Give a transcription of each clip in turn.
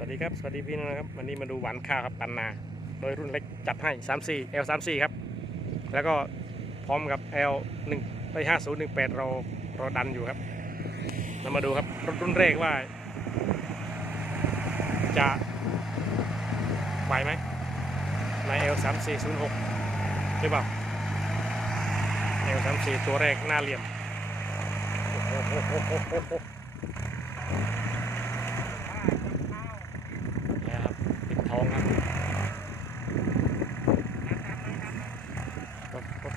วัสดีครับ สวัสดีพี่น้องนะครับ วันนี้มาดูหวานข้าวครับปันนา โดยรุ่นเล็กจัดให้ 34 L 34ครับ แล้วก็พร้อมกับ L 1ไป5018เราเราดันอยู่ครับเรามาดูครับรถรุ่นแรกว่า จะไหวไหมใน L 3406หรือเปล่า L 34ตัวแรกหน้าเหลี่ยมโอ้โหโอ้โหโอ้โหโอ้โห นะครับปิดท้องครับปั๊บปั๊บ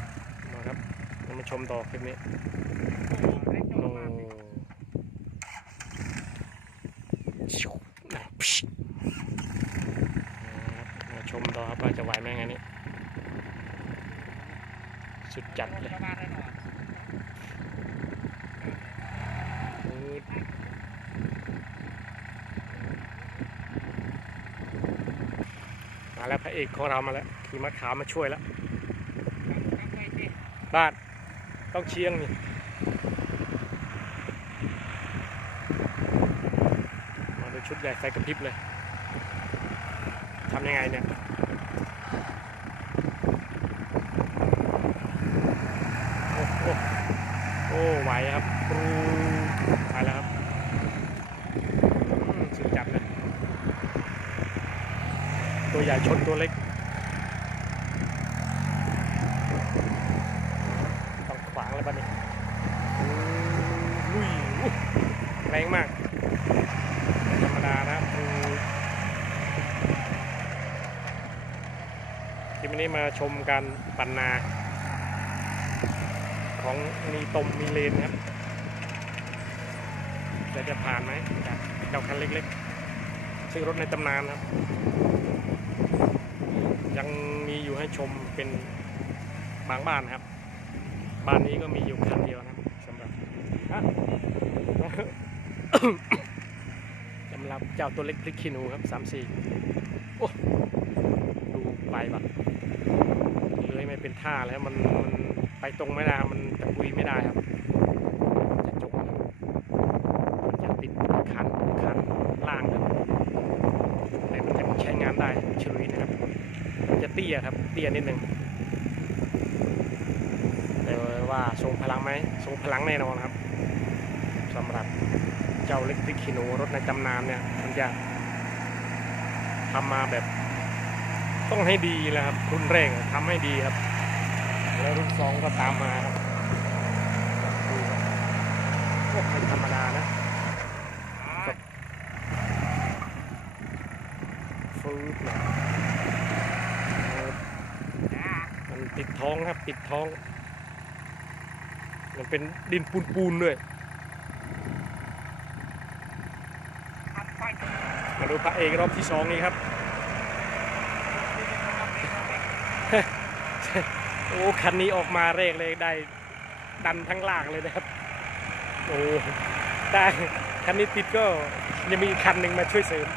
มาครับเรามา ชมต่อคลิปนี้โอ้ชิวนนะครับมาชมต่อครับว่าจะไหวไหมงานนี้ สุดจัดเลยมาแล้วพระเอกของเรามาแล้วขี่ม้าขาวมาช่วยแล้วบ้าน ต้องเชียงนี่มาดูชุดใหญ่ไฟกระพริบเลยทำยังไงเนี่ยโอ้โหโอ้ไหวครับปรูไปแล้วครับอืมสุดจัดเลยตัวใหญ่ชนตัวเล็ก ต้องขวาง แล้วบ้านี้ลุยแรงมากธรรมดานะคือคลิปนี้มาชมการปั่นนา ของมีตมมีเลนครับจะจะผ่านไหมจากเจ้าคันเล็กๆ ซึ่งรถในตำนานครับ ยังมีอยู่ให้ชมเป็นบางบ้านครับ บ้านนี้ก็มีอยู่คันเดียวนะสำหรับฮะสำหรับเจ้าตัวเล็กพริกขี้หนูครับสามสี่โอ้ดูไปแบบเลยไม่เป็นท่าแล้วมันมันไปตรงไม่ได้มันตะกุยไม่ได้ครับจะจบมันจะติดคันคันล่างครับแต่มันจะใช้งานได้เฉยนะครับ จะเตี้ยครับเตี้ยนิดนึง ว่าทรงพลังไหมทรงพลังแน่นอนครับสำหรับเจ้าเล็กทิกคิโนรถในตำนานเนี่ยมันจะทำมาแบบต้องให้ดีแล้วครับรุ่นแรกอะทำให้ดีครับ แล้วรุ่นสองก็ตามมาครับดูครับโอ้ไม่ธรรมดานะฟืดเลยมันติดท้องครับติดท้อง มันเป็นดินปูนๆด้วยมาดูพระเอกรอบที่สองนี้ครับ โอ้ คันนี้ออกมาเรกเลยได้ ดันทั้งลากเลยนะครับ โอ้ ได้ คันนี้ติดก็ยังมีอีกคันหนึ่งมาช่วยเสริม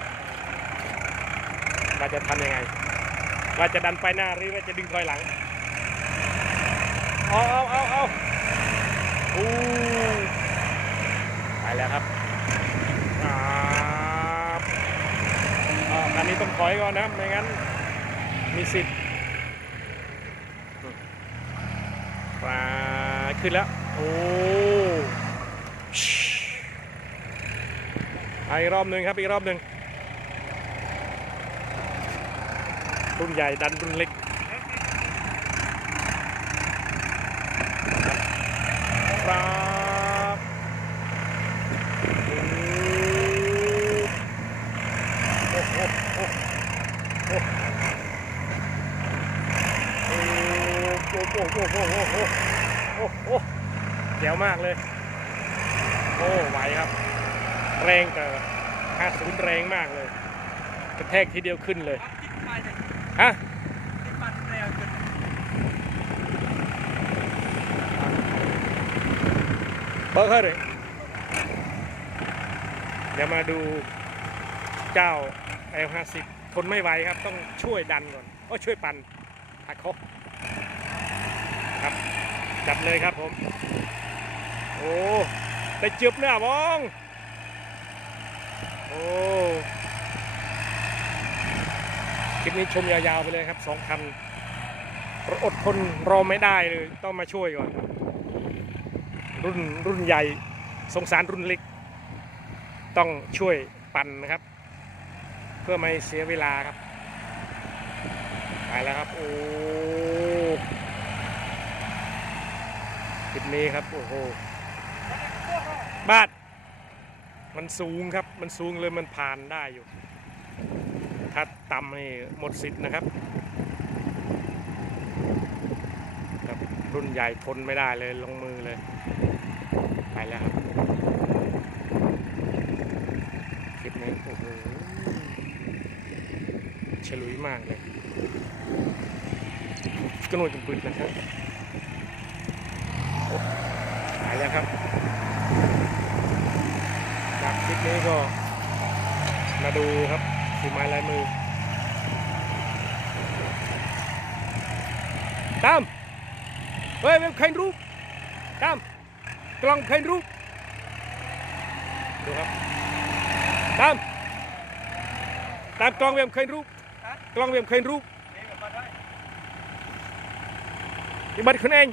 ว่าจะทำยังไง ว่าจะดันไปหน้าหรือว่าจะดึงถอยหลัง เอาเอาเอาเอา อู้ไปแล้วครับอ่าอ่าอันนี้ต้องถอยก่อนนะไม่งั้นมีสิทธิ์ปลาขึ้นแล้ว โอ้อะอีกรอบหนึ่งครับ อีกรอบหนึ่งรุ่นใหญ่ดันรุ่นเล็ก ครับโอ้โหโอ้โหโอ้โหโอ้โหโอ้โหโอ้โหเจ๋วมากเลย โอ้ไหวครับ แรงแต่50แรงมากเลยกระแทกทีเดียวขึ้นเลยฮะ เบอร์เฮ้ยเดี๋ยวมาดูเจ้า L50 ทนไม่ไหวครับ ต้องช่วยดันก่อนโอ้ช่วยปั่นหักคกครับ จับเลยครับผม โอ้ได้จึบเนี่ยบองโอ้คลิปนี้ชมยาวๆไปเลยครับสองคันอดทนรอไม่ได้เลย ต้องมาช่วยก่อน รุ่นรุ่นใหญ่สงสารรุ่นเล็ก ต้องช่วยปั่นนะครับ เพื่อไม่เสียเวลาครับไปแล้วครับ โอ้คลิปนี้ครับโอ้โหบ้านมันสูงครับ มันสูงเลยมันผ่านได้อยู่ ถ้าต่ำนี่หมดสิทธิ์นะครับครับ รุ่นใหญ่ทนไม่ได้เลยลงมือเลย ไปแล้วครับคลิปนี้โอ้โหฉลุยมากเลยกระโดดจนปืนนะครับโอ้ไปแล้วครับจากคลิปนี้ก็มาดูครับฝีไม้ลายมือตามเฮ้ยเว็บเคนรูปตาม กล้องเคนรูปดูครับตามตามกล้องเว็บเคนรูปฮะกล้องเว็บเคนรูปนี่แบบมาได้นี่บัตรคุณเอง